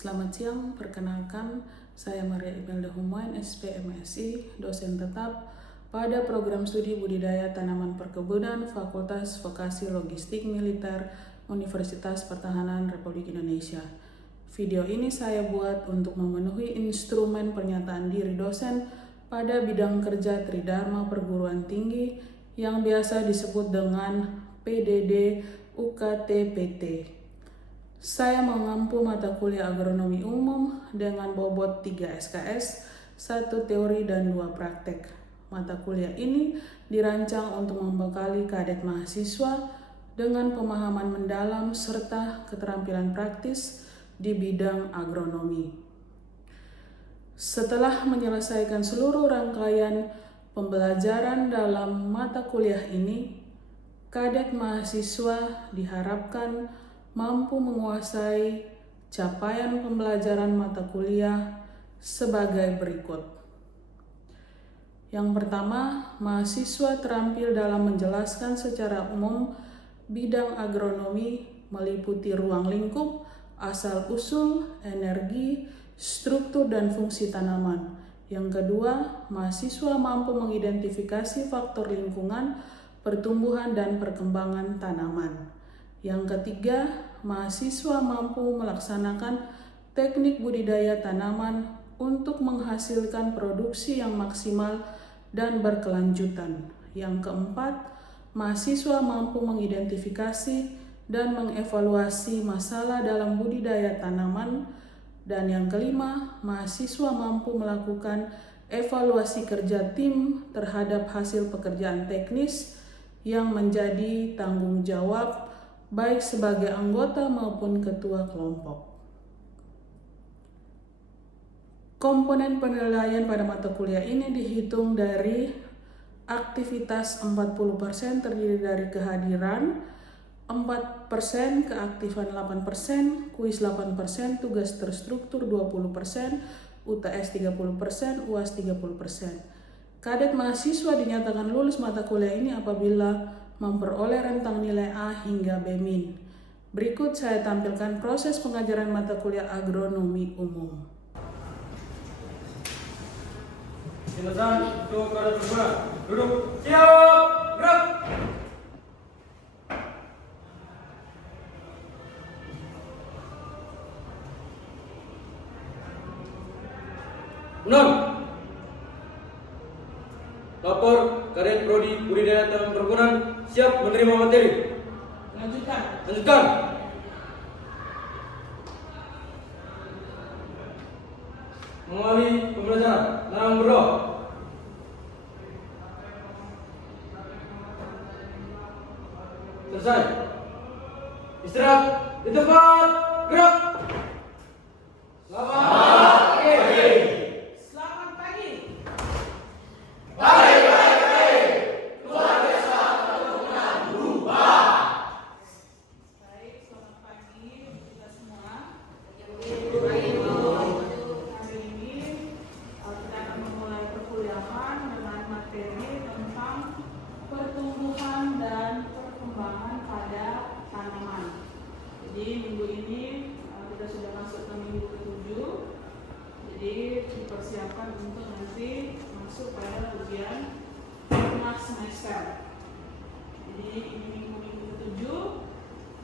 Selamat siang, perkenalkan saya Maria Imelda Humain, SPMSI, dosen tetap pada program studi budidaya tanaman perkebunan Fakultas Vokasi Logistik Militer Universitas Pertahanan Republik Indonesia. Video ini saya buat untuk memenuhi instrumen pernyataan diri dosen pada bidang kerja Tridharma Perguruan Tinggi yang biasa disebut dengan PDD UKT-PT. Saya mengampu mata kuliah agronomi umum dengan bobot 3 SKS, 1 teori dan 2 praktek. Mata kuliah ini dirancang untuk membekali kadet mahasiswa dengan pemahaman mendalam serta keterampilan praktis di bidang agronomi. Setelah menyelesaikan seluruh rangkaian pembelajaran dalam mata kuliah ini, kadet mahasiswa diharapkan mampu menguasai capaian pembelajaran mata kuliah sebagai berikut. Yang pertama, mahasiswa terampil dalam menjelaskan secara umum bidang agronomi meliputi ruang lingkup, asal-usul, energi, struktur, dan fungsi tanaman. Yang kedua, mahasiswa mampu mengidentifikasi faktor lingkungan, pertumbuhan, dan perkembangan tanaman. Yang ketiga, mahasiswa mampu melaksanakan teknik budidaya tanaman untuk menghasilkan produksi yang maksimal dan berkelanjutan. Yang keempat, mahasiswa mampu mengidentifikasi dan mengevaluasi masalah dalam budidaya tanaman. Dan yang kelima, mahasiswa mampu melakukan evaluasi kerja tim terhadap hasil pekerjaan teknis yang menjadi tanggung jawab baik sebagai anggota maupun ketua kelompok. Komponen penilaian pada mata kuliah ini dihitung dari aktivitas 40% terdiri dari kehadiran, 4% keaktifan 8%, kuis 8%, tugas terstruktur 20%, UTS 30%, UAS 30%. Kadet mahasiswa dinyatakan lulus mata kuliah ini apabila memperoleh rentang nilai A hingga B-. Berikut saya tampilkan proses pengajaran mata kuliah agronomi umum. Silakan untuk keadaan semua. Duduk. Siap. Gerak. Menang. Lapor Kadet Prodi Budidaya Tanaman Perkebunan siap menerima materi. Lanjutkan. Mengawali pembelajaran. Tenang berdoa. Selesai. Istirahat di tempat. Gerak. Selamat pagi. Jadi minggu ini kita sudah masuk ke minggu ke-7. Jadi dipersiapkan untuk nanti masuk pada ujian tengah semester. Jadi ini minggu ke-7,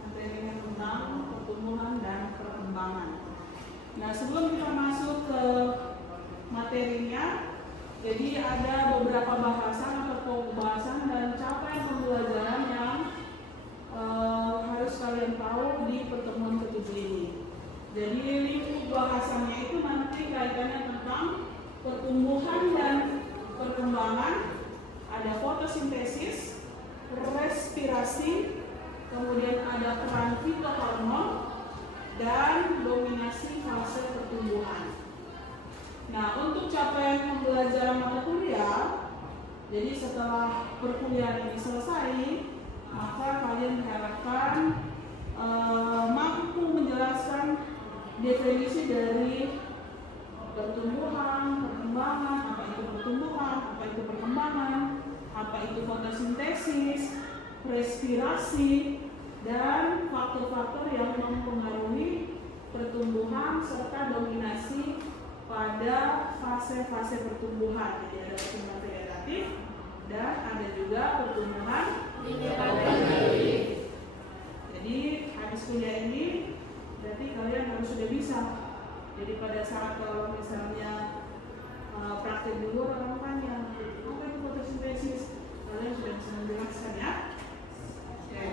materinya tentang pertumbuhan dan perkembangan. Nah, sebelum kita masuk ke materinya, jadi ada beberapa bahasan atau pembahasan dan capaian pembelajaran yang harus kalian tahu di pertemuan ke-7 ini. Jadi lingkup bahasannya itu nanti kaitannya tentang pertumbuhan dan perkembangan, ada fotosintesis, respirasi, kemudian ada peran fitohormon dan dominasi fase pertumbuhan. Nah, untuk capaian pembelajaran mata kuliah, jadi setelah perkuliahan ini selesai, maka kalian diharapkan mampu menjelaskan definisi dari pertumbuhan, perkembangan, apa itu pertumbuhan, apa itu perkembangan, apa itu fotosintesis, respirasi, dan faktor-faktor yang mempengaruhi pertumbuhan serta dominasi pada fase-fase pertumbuhan. Jadi ada pertumbuhan vegetatif dan ada juga pertumbuhan vegetatif. Jadi habis kuliah ini berarti kalian harus sudah bisa. Jadi pada saat kalau misalnya praktek di luar orang tanya apa itu fotosintesis, kalian sudah bisa menjelaskan ya. Oke.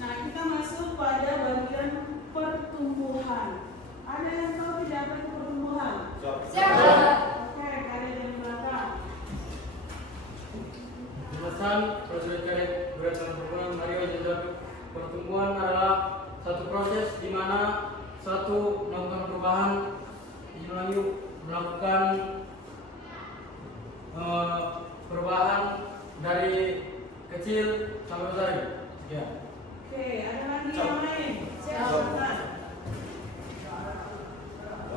Nah, kita masuk pada bagian pertumbuhan. Ada yang tahu tidak apa itu pertumbuhan? Siap. Oke, kalian yang belakang. Penjelasan prosedur karet berat dalam pertumbuhan Mario Joseph. Pertumbuhan adalah satu proses di mana satu melakukan perubahan, melakukan perubahan dari kecil sampai besar. Ya. Oke, ada lagi yang lain? Silakan.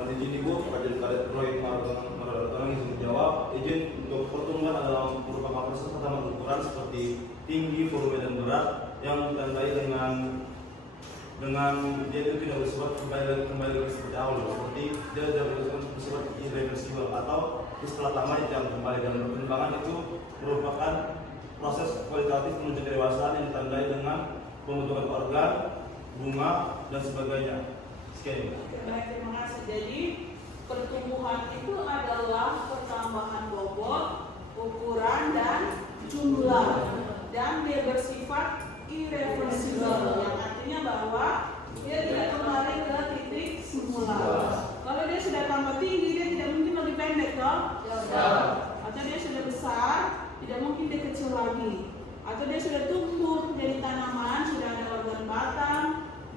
Izin Ibu, Kajian Karet Proyek Marga izin menjawab. Izin untuk pertumbuhan adalah merupakan proses pertambahan ukuran seperti tinggi, volume dan berat yang ditandai dengan dia itu tidak bersifat kembali seperti awal, seperti dia tidak bersifat irreversibel atau setelah lama yang kembali, dan perkembangan itu merupakan proses kualitatif menuju kedewasaan yang ditandai dengan pembentukan organ, bunga dan sebagainya. Sekian. Baik, terima kasih. Jadi pertumbuhan itu adalah pertambahan bobot, ukuran dan jumlah, dan dia bersifat irreversibel, yang artinya bahwa dia tidak kembali ke titik semula. Kalau dia sudah tambah tinggi, dia tidak mungkin lebih pendek, toh? Atau dia sudah besar, tidak mungkin dia kecil lagi. Atau dia sudah tumbuh jadi tanaman, sudah ada organ batang,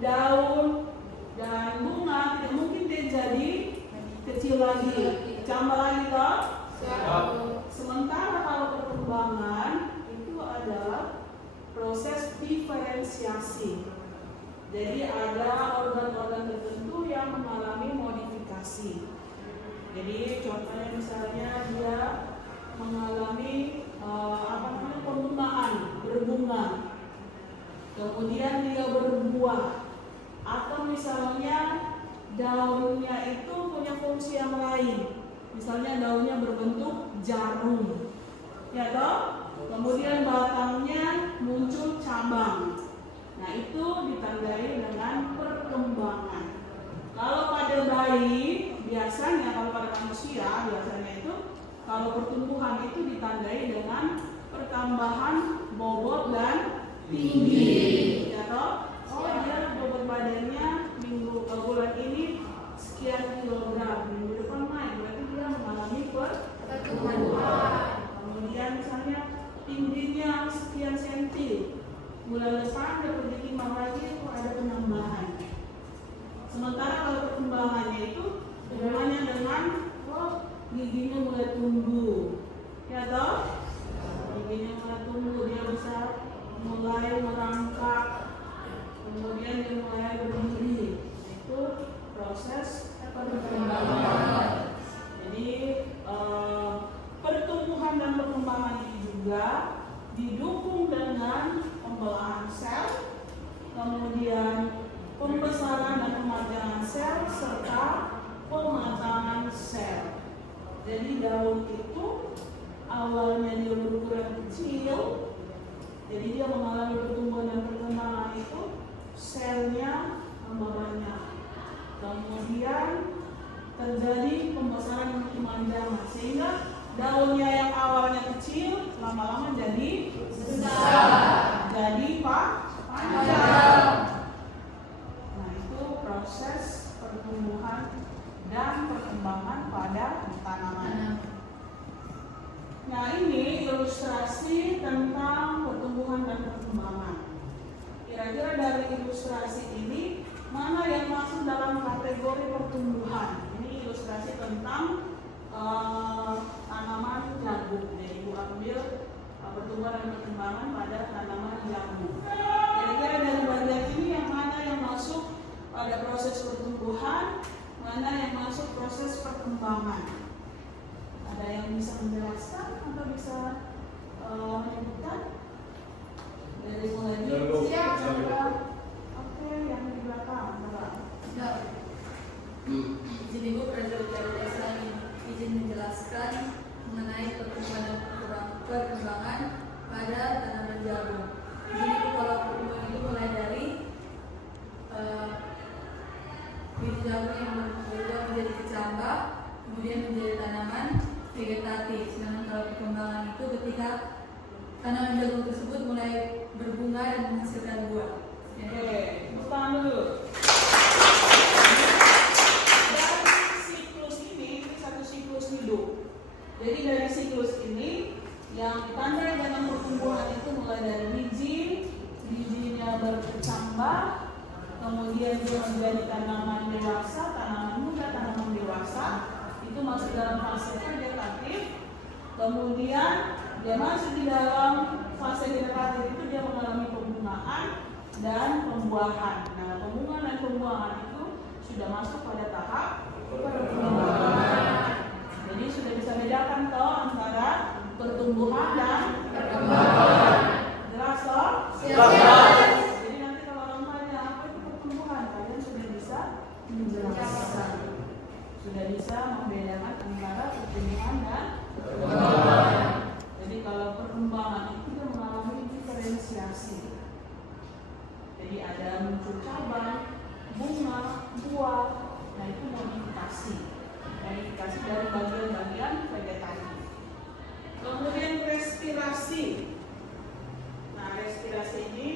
daun, dan bunga, tidak mungkin dia jadi kecil lagi. Tambah lagi, toh? Sementara kalau perkembangan itu adalah proses diferensiasi. Jadi ada organ-organ tertentu yang mengalami modifikasi. Jadi contohnya misalnya dia mengalami pembungaan, berbunga. Kemudian dia berbuah. Atau misalnya daunnya itu punya fungsi yang lain. Misalnya daunnya berbentuk jarum. Ya toh? Kemudian batangnya muncul cabang. Nah, itu ditandai dengan perkembangan. Kalau pada bayi, biasanya kalau pada manusia, biasanya itu kalau pertumbuhan itu ditandai dengan pertambahan bobot dan tinggi. Ya toh? Oh, dia bobot badannya bulan ini sekian kilogram, minggu depan naik, berarti dia mengalami pertumbuhan. Kemudian misalnya tingginya sekian senti, bulan depan dia pergi timbang lagi, itu ada penambahan. Sementara kalau perkembangannya itu hubungannya dengan giginya mulai tumbuh, ya toh? Giginya mulai tumbuh, dia bisa mulai merangkak, kemudian dia mulai berdiri. Itu proses perkembangan. Jadi pertumbuhan dan perkembangan ini juga didukung dengan pembelahan sel, kemudian pembesaran dan pematangan sel, serta pematangan sel. Jadi daun itu awalnya dia berukuran kecil, jadi dia mengalami pertumbuhan dan perkembangan itu selnya tambah banyak. Kemudian terjadi pembesaran dan kemanjangan, sehingga daunnya yang awalnya kecil lama-lama jadi besar, jadi panjang. Nah, itu proses pertumbuhan dan perkembangan pada tanaman. Nah, ini ilustrasi tentang pertumbuhan dan perkembangan. Kira-kira dari ilustrasi ini mana yang masuk dalam kategori pertumbuhan? Ini ilustrasi tentang tanaman jagung. Jadi Ibu ambil pertumbuhan dan perkembangan pada tanaman jagung. Kira-kira dari bagian ini yang mana yang masuk pada proses pertumbuhan, mana yang masuk proses perkembangan? Ada yang bisa menjelaskan atau bisa menyebutkan? Dari mulai Oke, yang di belakang. jagung. Jadi kalau pertumbuhan itu mulai dari biji jagung yang berubah menjadi kecambah, kemudian menjadi tanaman vegetatif. Sedangkan kalau perkembangan itu ketika tanaman jagung tersebut mulai berbunga dan menghasilkan buah. Oke, tepuk tangan dulu. Dan siklus ini satu siklus hidup. Jadi dari siklus ini yang tanda dengan pertumbuhan itu mulai dari bijinya berkecambah, kemudian dia menjadi tanaman dewasa, tanaman muda, tanaman dewasa, itu masuk dalam fase vegetatif. Kemudian dia masuk di dalam fase generatif itu dia mengalami pembungaan dan pembuahan. Nah, pembungaan dan pembuahan itu sudah masuk pada tahap pertumbuhan. Jadi sudah bisa bedakan toh antara pertumbuhan dan perkembangan. Jelas toh? Jadi nanti kalau orang tanya apa itu pertumbuhan, kalian sudah bisa menjelaskan. Sudah bisa membedakan antara pertumbuhan dan perkembangan. Jadi kalau perkembangan itu dia mengalami diferensiasi. Jadi ada muncul cabang, bunga, buah. Nah itu modifikasi dari bagian-bagian vegetatif. Kemudian respirasi. Nah respirasi ini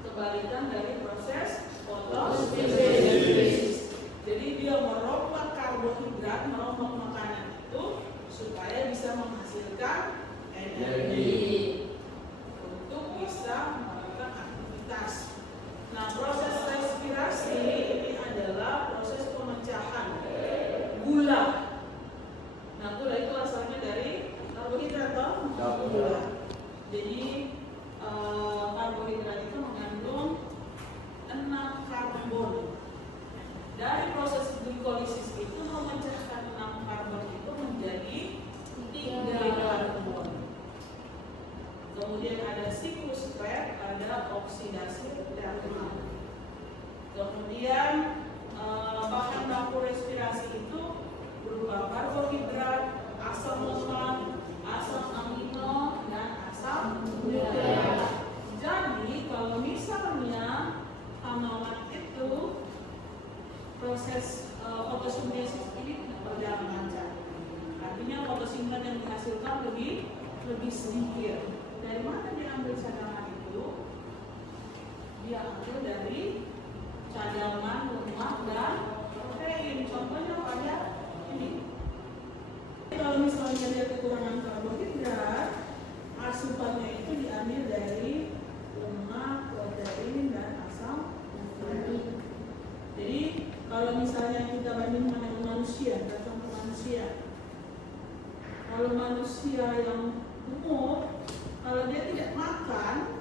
kebalikan dari proses fotosintesis. Jadi dia merombak karbohidrat, merombak makanan itu supaya bisa menghasilkan energi untuk bisa melakukan aktivitas. Nah, proses respirasi ini adalah proses pemecahan gula. Nah, gula itu asalnya dari karbohidrat atau gula. Jadi karbohidrat itu mengandung 6 karbon. Dari proses glikolisis itu memecahkan 6 karbon itu menjadi 3 karbon. Kemudian ada siklus PET, ada oksidasi reaktif. Kemudian bahan baku respirasi itu berupa karbohidrat, asam lemak, asam amino, dan asam nukleik. Jadi kalau misalnya tanaman itu proses fotosintesis ini berjalan lancar, artinya fotosintesis yang dihasilkan lebih sedikit. Dari mana diambil cadangan itu? Dia ambil dari cadangan lemak dan protein. Contohnya pada ini. Kalau misalnya dia kekurangan karbohidrat, asupannya itu diambil dari lemak, protein, dan asam nukleik. Jadi kalau misalnya kita bandingkan dengan manusia, contoh manusia. Kalau manusia yang umur, kalau dia tidak makan,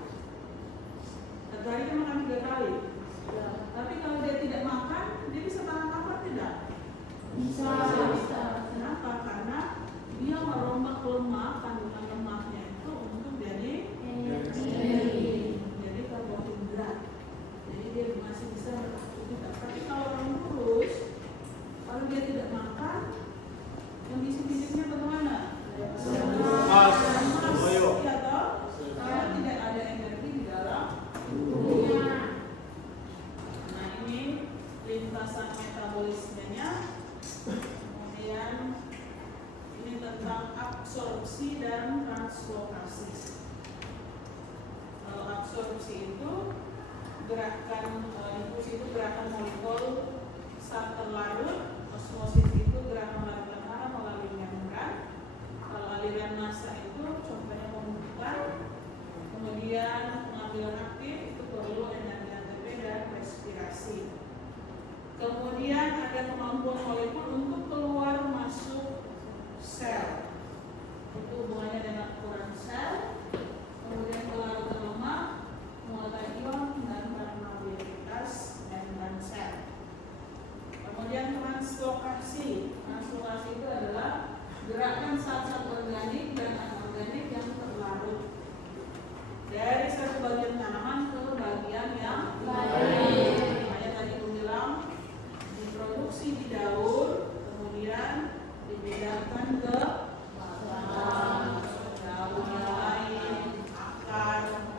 hari kan makan 3 kali. Ya. Tapi kalau dia tidak makan, dia bisa tahan lapar tidak? Bisa. Kenapa? Karena dia merombak lemak, kandungan lemaknya itu untuk jadi energi, jadi karbohidrat. Jadi dia masih bisa beraktivitas. Tapi kalau orang kurus, kalau dia tidak makan, kondisi fisiknya bagaimana? Karena tidak ada energi di dalam tubuhnya. Nah ini lintasan metabolismenya. Kemudian ini tentang absorpsi dan translokasi. Kalau absorpsi itu gerakan difusi itu gerakan molekul saat terlarut. Osmosis itu gerakan larutkan arah melalui membran. Kalau aliran massa itu contohnya pembentukan. Kemudian pengambilan aktif itu perlu energi ATP dan respirasi. Kemudian ada kemampuan molekul untuk keluar masuk sel. Itu hubungannya dengan ukuran sel. Kemudian pelarutan lemak, muatan ion, dan permeabilitas membran sel. Kemudian translokasi. Translokasi itu adalah gerakan zat-zat organik dan anorganik yang terlarut dari satu bagian tanaman ke bagian yang lain. Makanya tadi aku bilang diproduksi di daun, kemudian dibedakan ke batang, daun yang lain, akar,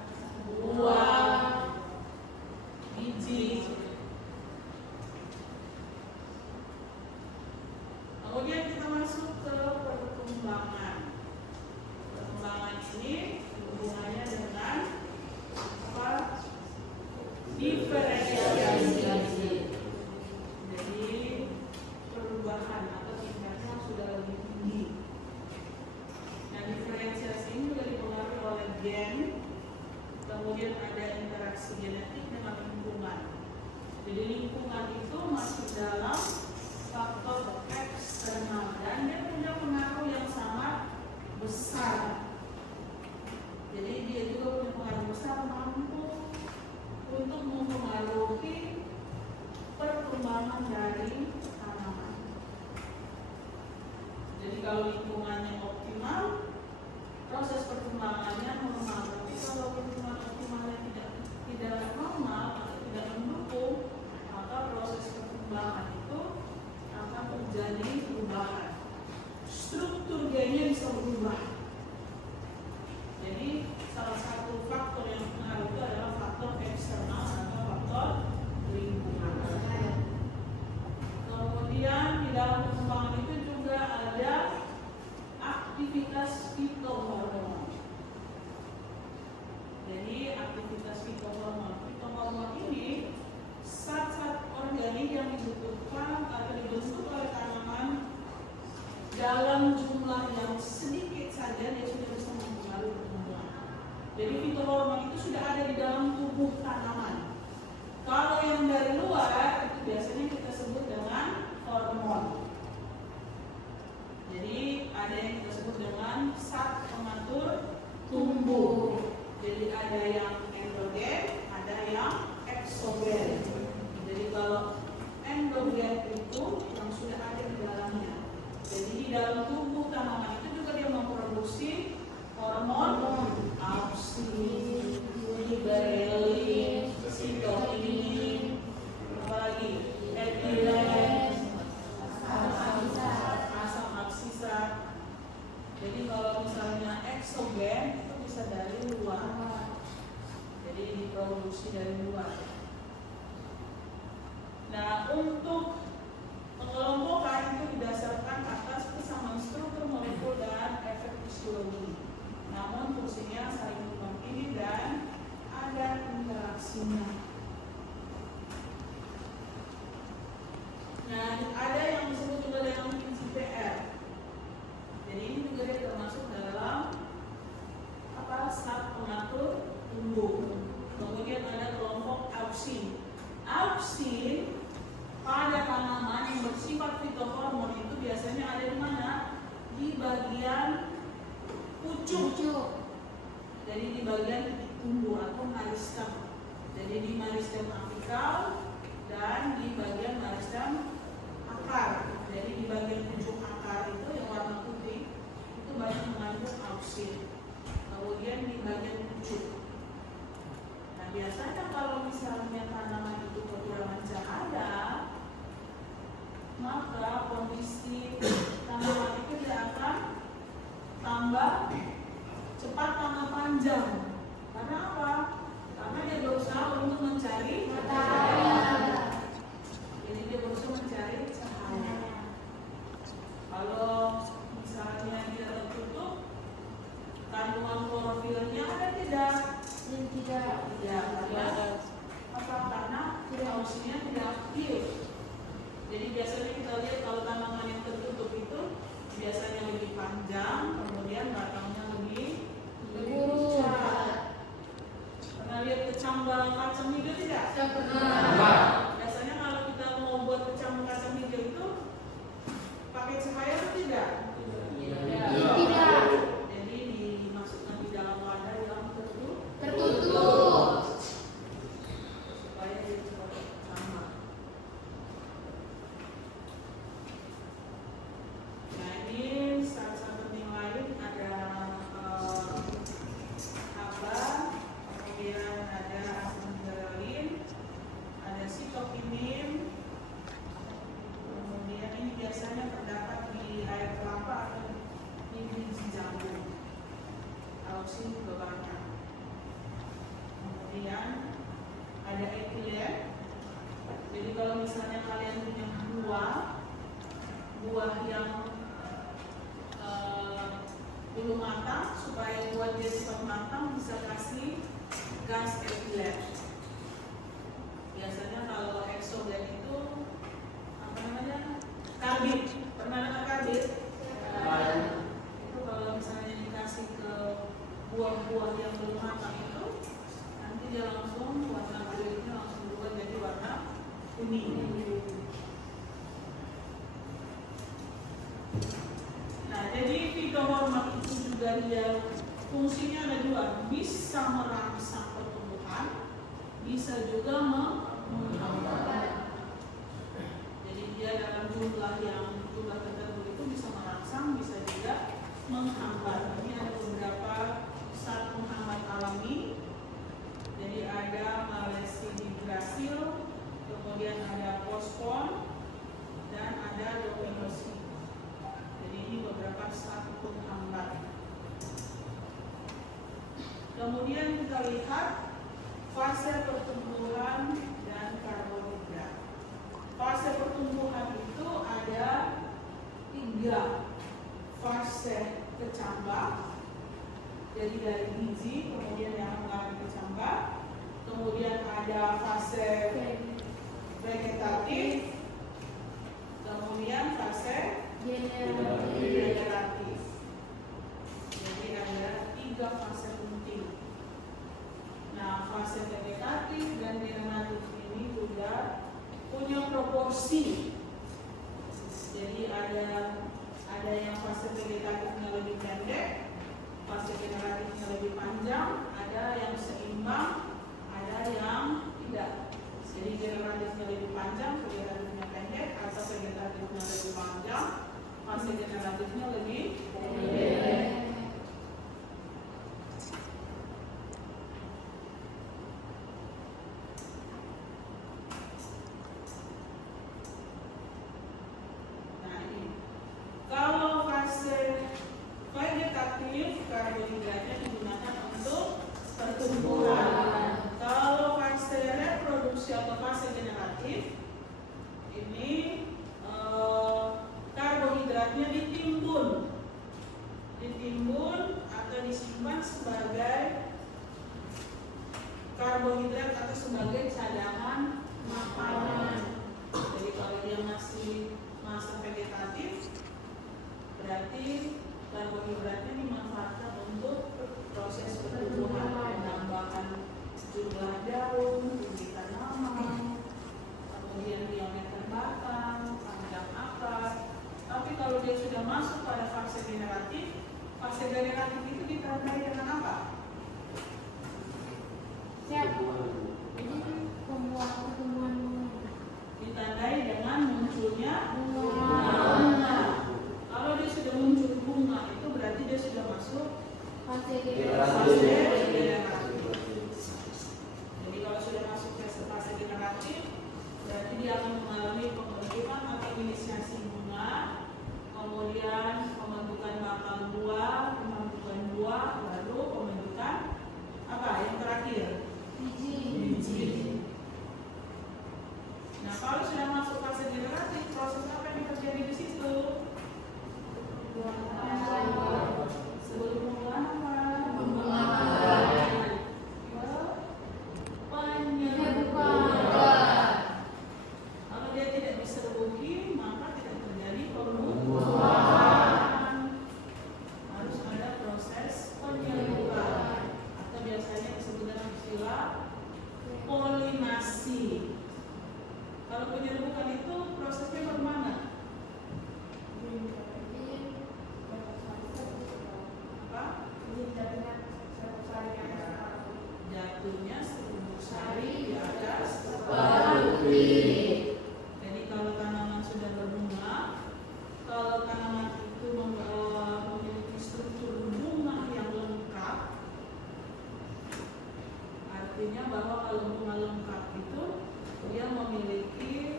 kemudian ada interaksi genetik dengan lingkungan. Jadi lingkungan itu masuk dalam faktor eksternal dan dia punya pengaruh yang sangat besar. Jadi dia juga punya pengaruh besar, mampu untuk mempengaruhi perkembangan dari tanaman. Jadi kalau lingkungannya optimal, proses perkembangannya normal. Tapi kalau lingkungan optimalnya tidak normal atau tidak mendukung, maka proses perkembangan itu akan terjadi perubahan. Struktur gennya bisa berubah. Jadi salah satu faktor yang pengaruh itu adalah faktor eksternal atau faktor lingkungan. Kemudian di dalam perkembangan itu juga ada aktivitas fitohormon. Jadi aktivitas fitohormon ini zat-zat organik yang dibutuhkan atau dibentuk oleh tanaman dalam jumlah yang sedikit saja dia sudah bisa mempengaruhi perkembangan. Jadi fitohormon itu sudah ada di dalam tubuh tanaman. Kalau yang dari luar itu biasanya kita sebut dengan hormon. Jadi ada yang kita sebut dengan zat pengatur tumbuh. Jadi ada yang endogen, ada yang eksogen. Jadi kalau endogen itu yang sudah ada di dalamnya. Jadi di dalam tubuh tanaman itu juga dia memproduksi hormon auxin, liberelin, sitokin, apalagi etilen, asam absisa. Jadi kalau misalnya eksogen itu bisa dari luar. Jadi diproduksi dari luar. Nah, untuk pengelompokan itu didasarkan atas kesamaan struktur molekul dan efek fisiologi. Namun fungsinya saling mengiringi dan ada interaksinya. Nah, ada yang disebut juga dengan ICPR. Jadi ini juga dia termasuk dalam zat pengatur tumbuh. Kemudian ada kelompok auxin. Auxin pada tanaman yang bersifat fitohormon itu biasanya ada di mana? Di bagian pucuk. Jadi di bagian titik tumbuh atau meristem. Jadi di meristem apikal dan di bagian meristem akar. Jadi di bagian pucuk akar itu yang warna putih itu banyak mengandung auxin. Kemudian di bagian pucuk. Nah biasanya kalau misalnya tanaman itu kekurangan cahaya, maka kondisi tanaman itu tidak akan tambah cepat, tambah panjang. Karena apa? Karena dia berusaha untuk mencari cahaya. Jadi dia berusaha mencari cahaya. Kalau misalnya dia tertutup, kandungan klorofilnya ada tidak? Tidak. Apa? Karena auxinnya tidak aktif. Jadi biasanya kita lihat kalau tanaman yang tertutup itu biasanya lebih panjang, kemudian batangnya lebih pucat. Pernah lihat kecambang kacang hijau tidak? Pernah. Biasanya kalau kita mau buat kecambang kacang hijau itu pakai cahaya atau tidak? Tidak. Jadi dimasukkan di dalam wadah yang tertutup. Supaya dia cepat sama. Nah ini zat-zat penting lain ada kemudian ada asam liberelin, ada sitokinin, kemudian ini biasanya terdapat di air kelapa atau di biji jambu. Auxin juga banyak. Kemudian ada etilen. Jadi kalau misalnya kalian punya buah yang belum matang, supaya buat dia cepat matang bisa kasih gas etilen. Biasanya kalau eksogen itu apa namanya? Karbit. Pernah dengar karbit? Itu kalau misalnya dikasih ke buah-buah yang belum matang itu nanti langsung warna kulitnya langsung berubah jadi warna kuning. Nah, jadi fitohormon itu juga dia fungsinya ada dua, bisa merangsang pertumbuhan, bisa juga menghambat. Jadi dia dalam jumlah tertentu itu bisa merangsang, bisa juga menghambat. Ini ada beberapa zat penghambat alami. Jadi ada malesidigrasil, kemudian ada fosfon, dan ada dopinosin. Jadi ini beberapa zat penghambat. Kemudian kita lihat fase pertumbuhan dan karbohidrat. Fase pertumbuhan itu ada 3 fase kecambah. Jadi dari biji, kemudian yang mengalami kecambah, kemudian ada fase vegetatif, kemudian fase generatif. Jadi ada 3 fase penting. Nah, fase vegetatif dan generatif ini juga punya proporsi. Jadi ada yang fase vegetatifnya lebih pendek, fase generatifnya lebih panjang, ada yang seimbang, ada yang tidak. Jadi generatifnya lebih panjang, vegetatifnya pendek, atau vegetatifnya lebih panjang, fase generatifnya lebih pendek. Kalau fase vegetatif, karbohidratnya digunakan untuk pertumbuhan. Kalau fase reproduksi atau fase generatif, ini karbohidratnya ditimbun atau disimpan sebagai karbohidrat atau sebagai cadangan makanan. Jadi kalau dia masih masa vegetatif, berarti karbohidratnya dimanfaatkan untuk proses pertumbuhan, penambahan jumlah daun, tinggi tanaman, kemudian diameter batang, panjang akar. Tapi kalau dia sudah masuk pada fase generatif itu ditandai dengan apa? Ditandai dengan munculnya bunga. Kalau dia sudah muncul bunga itu berarti dia sudah masuk fase generatif. Jadi kalau sudah masuk fase generatif, berarti dia akan mengalami pembentukan atau inisiasi bunga, kemudian pembentukan batang buah, lalu pembentukan apa? Yang terakhir, biji. Nah, kalau sudah masuk fase generatif, proses apa yang terjadi di situ? Sebelum pembuahan apa? Penyerbukan. Kalau dia tidak diserbuki, maka tidak terjadi pembuahan. Harus ada proses penyerbukan, atau biasanya disebut dengan istilah polinasi. Kalau penyerbukan itu prosesnya bagaimana? Jatuhnya serbuk sari di atas kepala bukit. Jadi kalau tanaman sudah berbunga, kalau tanaman itu memiliki struktur bunga yang lengkap, artinya bahwa kalau bunga lengkap itu dia memiliki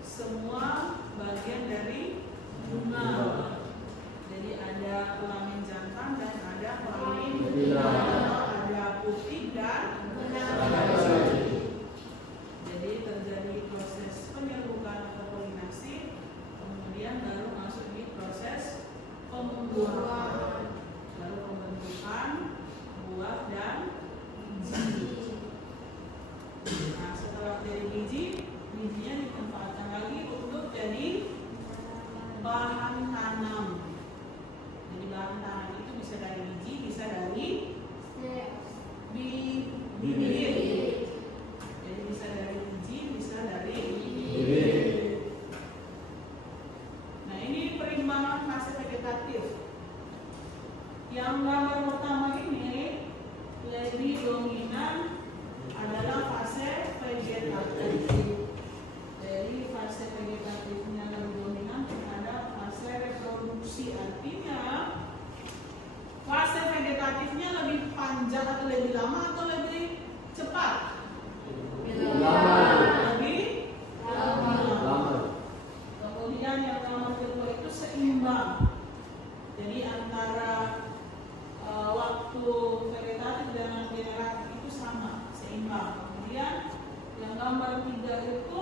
semua bagian dari bunga. Jadi ada kelamin jantan dan ada kelamin betina, ada putih dan benang. Jadi terjadi proses penyerbukan atau polinasi, kemudian baru masuk di proses pembuahan, baru pembentukan buah dan biji. Nah, setelah dari bijinya dimanfaatkan lagi untuk jadi bahan tanam. Jadi bahan tanam itu bisa dari biji, bisa dari bibit. gambar 3 itu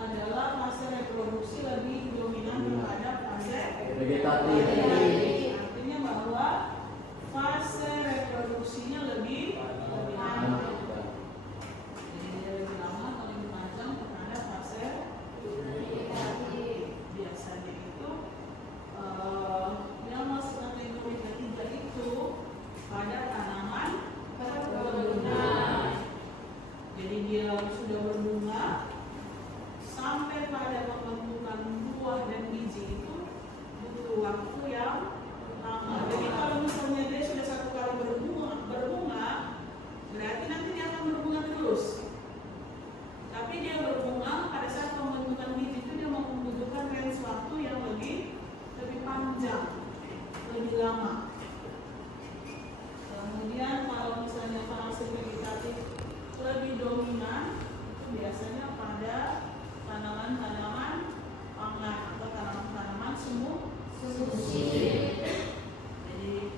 adalah fase reproduksi lebih dominan terhadap fase Vegetatif. artinya bahwa fase reproduksinya lebih lama. Jadi dia lebih lama atau lebih panjang terhadap fase vegetatif. Biasanya itu yang masuk kategori ketiga itu pada tanaman perkebunan. Jadi dia sudah berbunga sampai pada pembentukan buah dan biji itu butuh waktu yang lama. Jadi kalau misalnya dia sudah satu kali berbunga, berarti nanti dia akan berbunga terus. Tapi dia berbunga pada saat pembentukan biji itu dia membutuhkan range waktu yang lebih panjang, lebih lama. Kemudian kalau misalnya fase vegetatif lebih dominan itu biasanya pada tanaman-tanaman pangan atau tanaman-tanaman semu. Jadi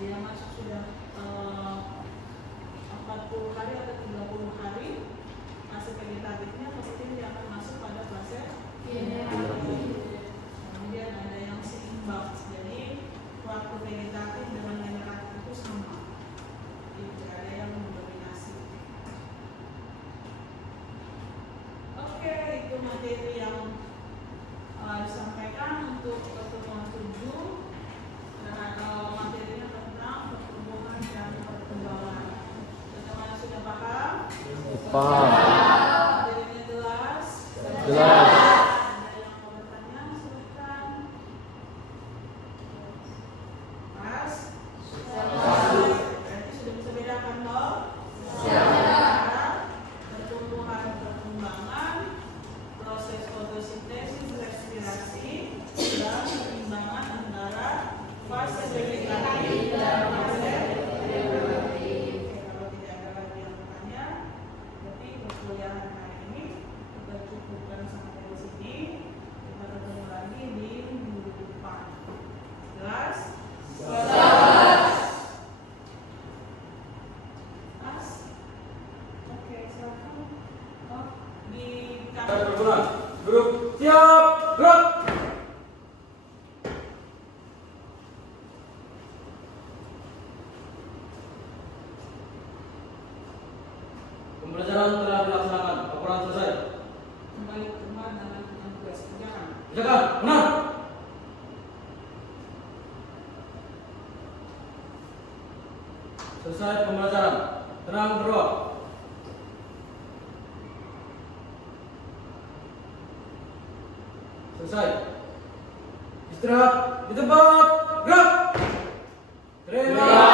dia masuk sudah 40 hari atau 30 hari fase vegetatifnya, pasti dia akan masuk pada fase generatif. Kemudian ada yang seimbang, jadi waktu vegetatif dengan generatif itu sama, jadi tidak ada yang mendominasi. Oke, itu materi yang disampaikan untuk pertemuan 7 dan materinya tentang pertumbuhan dan perkembangan. Teman-teman sudah paham? Paham. Materinya jelas? Jelas. Ada yang mau bertanya? Silakan. Pas? Berarti sudah bisa bedakan toh? Pertumbuhan, perkembangan, proses fotosintesis, respirasi, dan keseimbangan antara fase vegetatif dan fase generatif. Kalau tidak ada lagi yang bertanya, berarti perkuliahan hari ini kita cukupkan sampai di sini. Kita ketemu lagi di minggu depan. Jelas? Jelas? Oke, silakan. Oh, di Perkebunan. Grup siap. Gerak. Pembelajaran telah dilaksanakan. Laporan selesai. kembali ke rumah dan lakukan tugas kerjakan. Silakan. Benar. Selesai pembelajaran. Tenang berdua. Selesai. Istirahat di tempat. Gerak. Terima